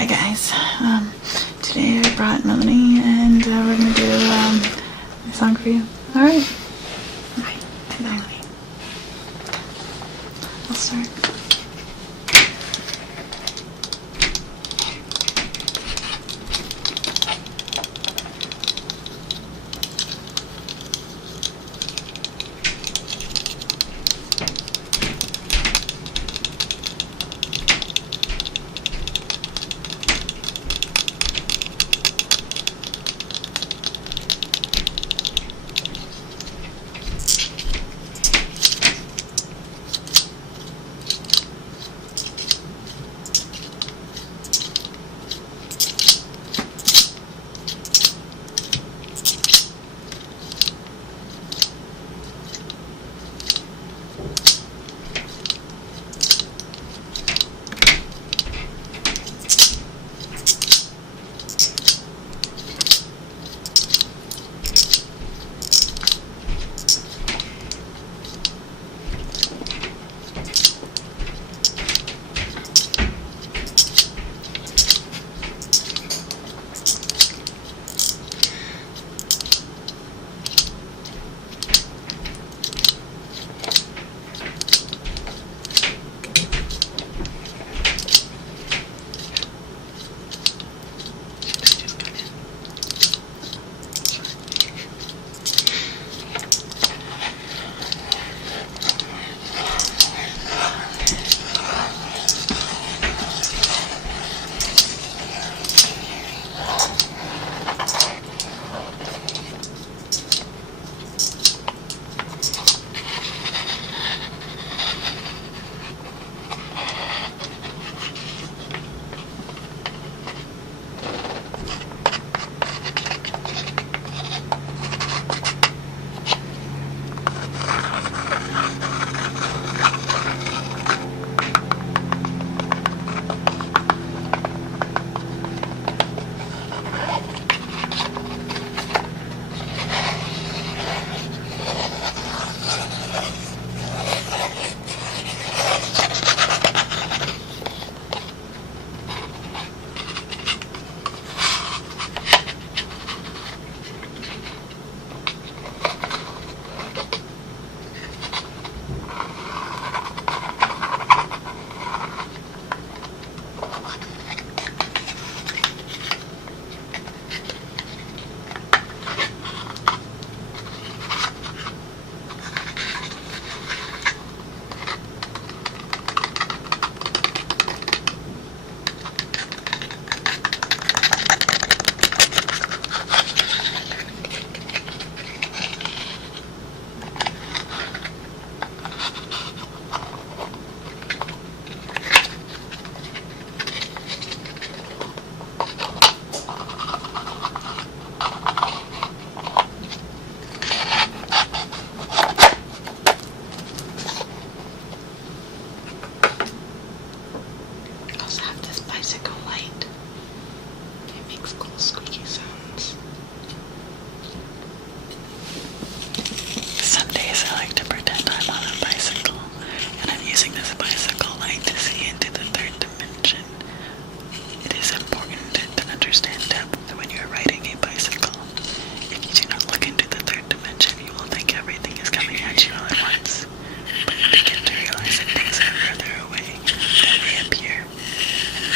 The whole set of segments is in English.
Hi guys. Today I brought Melanie and we're gonna do a song for you. Alright. Hi, Melanie. I'll start.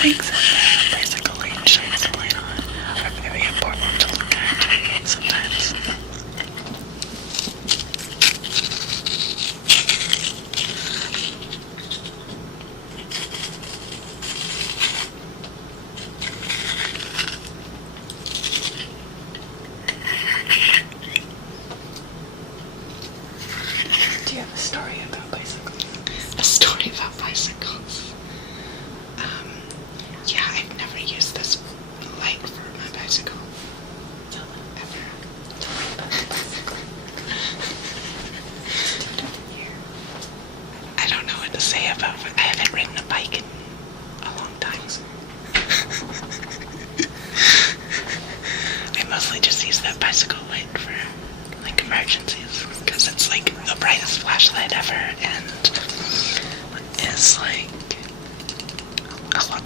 Things that bicycle light shines the light on are very important to look at sometimes. Do you have a story about bicycles? A story about bicycles? Yeah.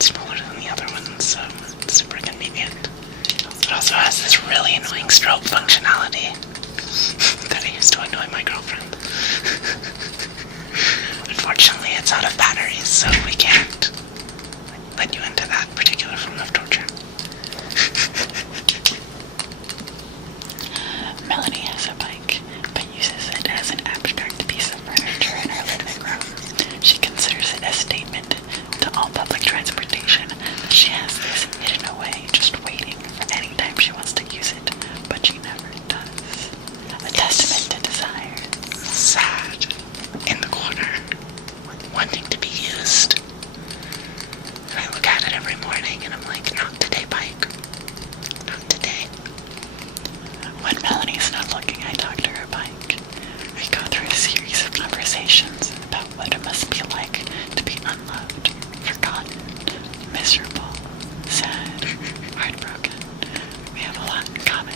bit smaller than the other ones, so it's super convenient. It also has this really annoying strobe functionality that I used to annoy my girlfriend. Unfortunately, it's out of batteries, so we can't let you into that particular form of torture. Melanie has a bike, but uses it as an abstract piece of furniture in her living room. She considers it a statement to all public transportation that she has this hidden away, just waiting for any time she wants to use it, but she never does. A testament to desire. Sad. In the corner. Wanting to be used. And I look at it every morning and I'm like, not today, bike. Not today. When Melanie's not looking, I talk to her bike. We go through a series of conversations about what it must be like to be unloved, forgotten, miserable, sad, heartbroken. We have a lot in common.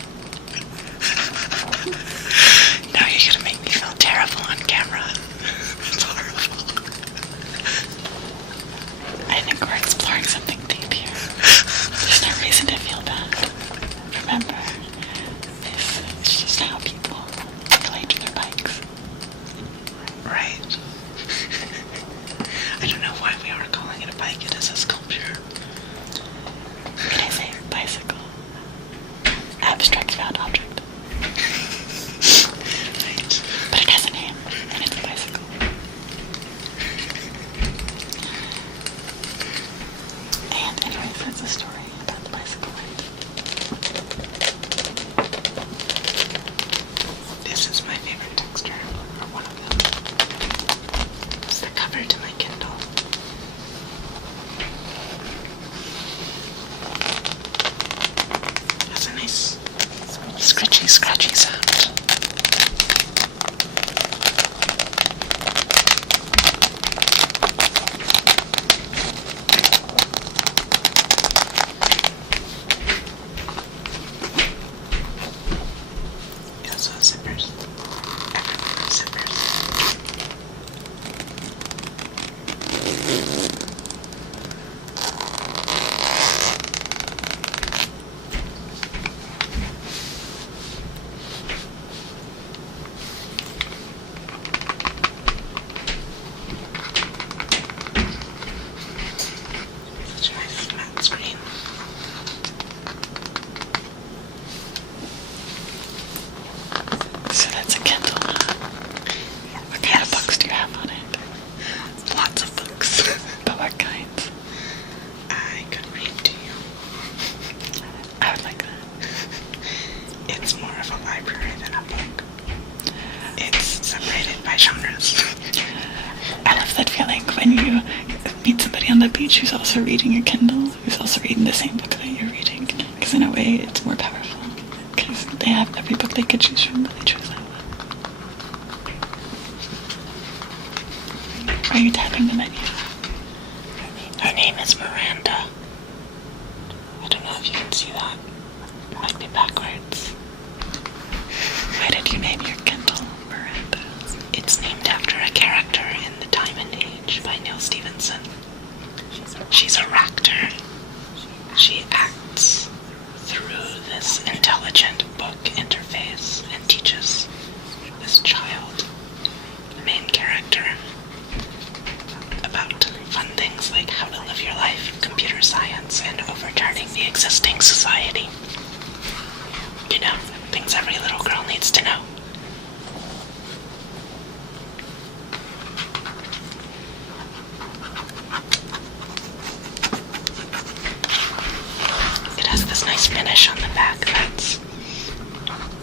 Now you're gonna make me feel terrible on camera. It's horrible. I think we're exploring something deep here. There's no reason to feel bad. Remember, this is just how people relate to their bikes. Right. I don't know why we are calling it a bike. It is a sculpture. Can I say bicycle? Abstract found object. Right. But it has a name, and it's a bicycle. And anyways, that's a story about the bicycle ride. This is my favorite texture, or one of them. It's the cover to my Kindle. It has a nice scratchy sound. It also has zippers. Everything has zippers. Such a nice matte screen. So that's a Kindle. What kind of books do you have on it? Lots of books. But what kinds? I could read to you. I would like that. It's more of a library than a book. It's separated by genres. I love that feeling when you meet somebody on the beach who's also reading a Kindle, who's also reading the same book that you're reading. Because in a way, it's more powerful. Because they have every book they could choose from, but they choose that one. Are you tapping the menu? Her name is Miranda. I don't know if you can see that. It might be backwards. Why did you name your Kindle Miranda? It's named after a character in The Diamond Age by Neil Stevenson. She's a raptor. She acts through this intelligent book interface and teaches this child, the main character, about fun things like how to live your life, computer science, and overturning the existing society. You know, things every little girl needs to know. It has this nice finish on the back that's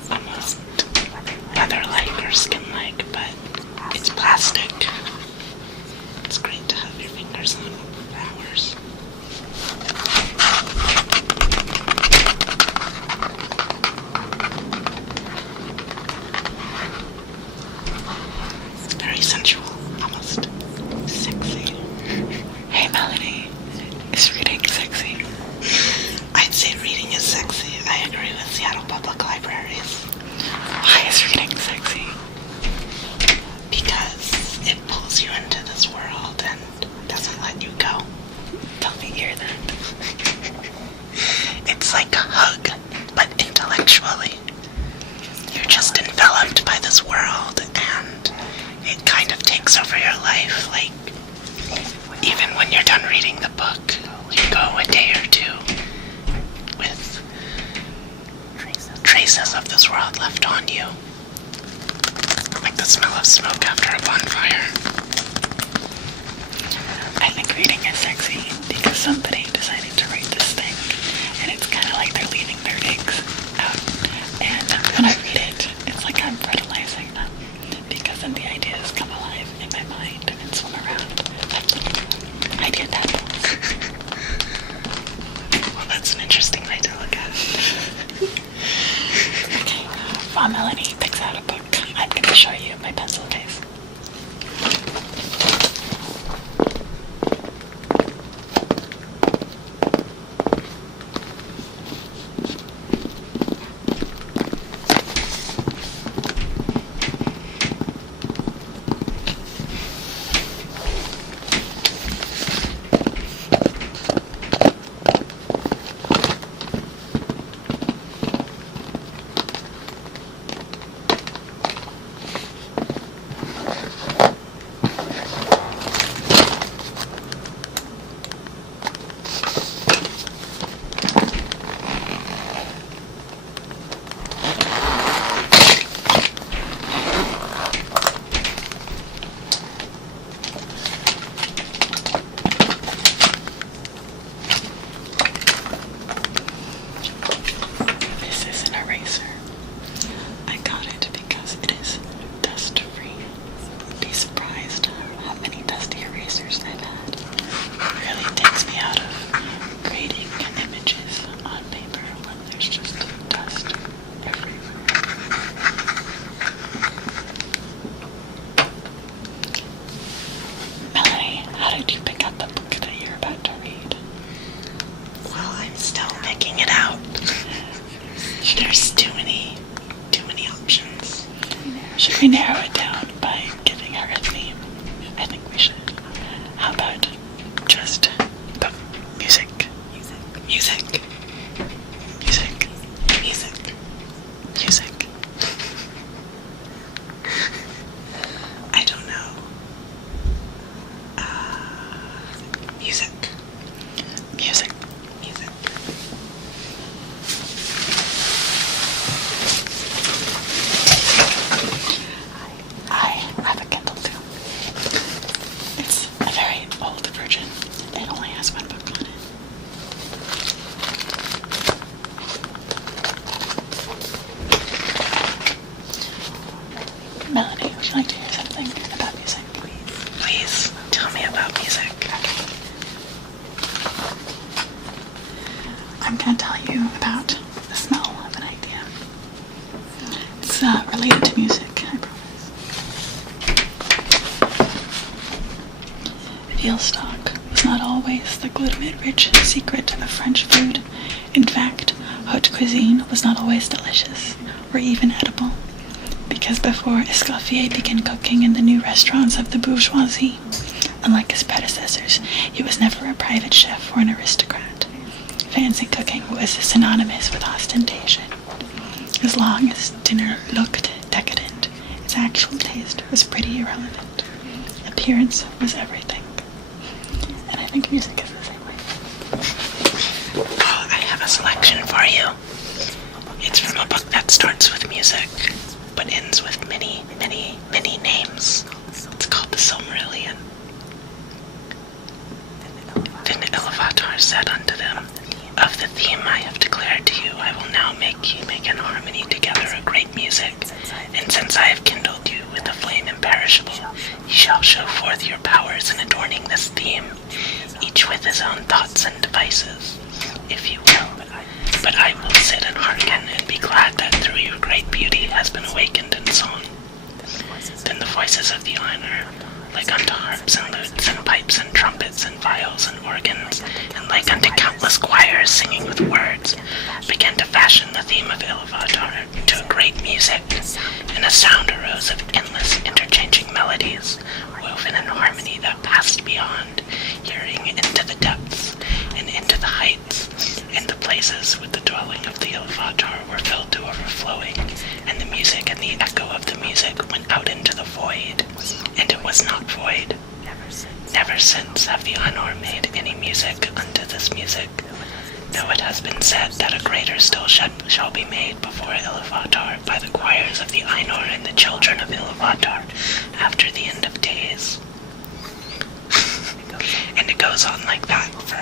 almost leather-like or skin-like, but it's plastic. It's great to have your fingers on for hours. It's very sensual, almost sexy. Hey Melanie, is reading sexy? I'd say reading is sexy. I agree with Seattle this world, and it kind of takes over your life. Like, even when you're done reading the book, you go a day or two with traces of this world left on you. Like the smell of smoke after a bonfire. I think reading is sexy because somebody decided to write this thing, and it's kind of like they're leaving their eggs out. And when I read it, it's like I'm fertilizing them because then the ideas come alive in my mind and swim around. I did that. Well, that's an interesting way to look at it. Okay, while Melanie picks out a book, I'm going to show you my pencil case. Should we narrow it down by giving her a theme? I think we should. How about just music? Music. Music. Music. Music. Music. I don't know. Music. Music. Music. I have a Kindle too. It's a very old version. It only has one book on it. Melanie, would you like to hear something about music? Please, tell me about music. I'm going to tell you about the smell of an idea. It's related to music, I promise. Veal stock was not always the glutamate-rich secret of French food. In fact, haute cuisine was not always delicious, or even edible, because before Escoffier began cooking in the new restaurants of the bourgeoisie, unlike his predecessors, he was never a private chef or an aristocrat. Fancy cooking was synonymous with ostentation. As long as dinner looked decadent, its actual taste was pretty irrelevant. Appearance was everything. And I think music is the same way. Oh, I have a selection for you. It's from a book that starts with music, but ends with many, many, many names. It's called the Silmarillion. Then Iluvatar said unto them, of the theme I have declared to you, I will now make you make in harmony together a great music. And since I have kindled you with a flame imperishable, ye shall show forth your powers in adorning this theme, each with his own thoughts and devices, if you will. But I will sit and hearken, and be glad that through your great beauty has been awakened in song. Then the voices of the honor, like unto harps and lutes and pipes and trumpets and viols and organs, and like unto countless choirs singing with words, began to fashion the theme of Iluvatar to a great music, and a sound arose of endless interchanging melodies, woven in harmony that passed beyond, hearing into the depths and into the heights, and the places with the dwelling of the Iluvatar were filled to overflowing, and the music and the echo of the music went out into the void, and it was not void. Never since have the Ainur made any music unto this music, though it has been said that a greater still shall be made before Iluvatar by the choirs of the Ainur and the children of Iluvatar after the end of days. And it goes on like that for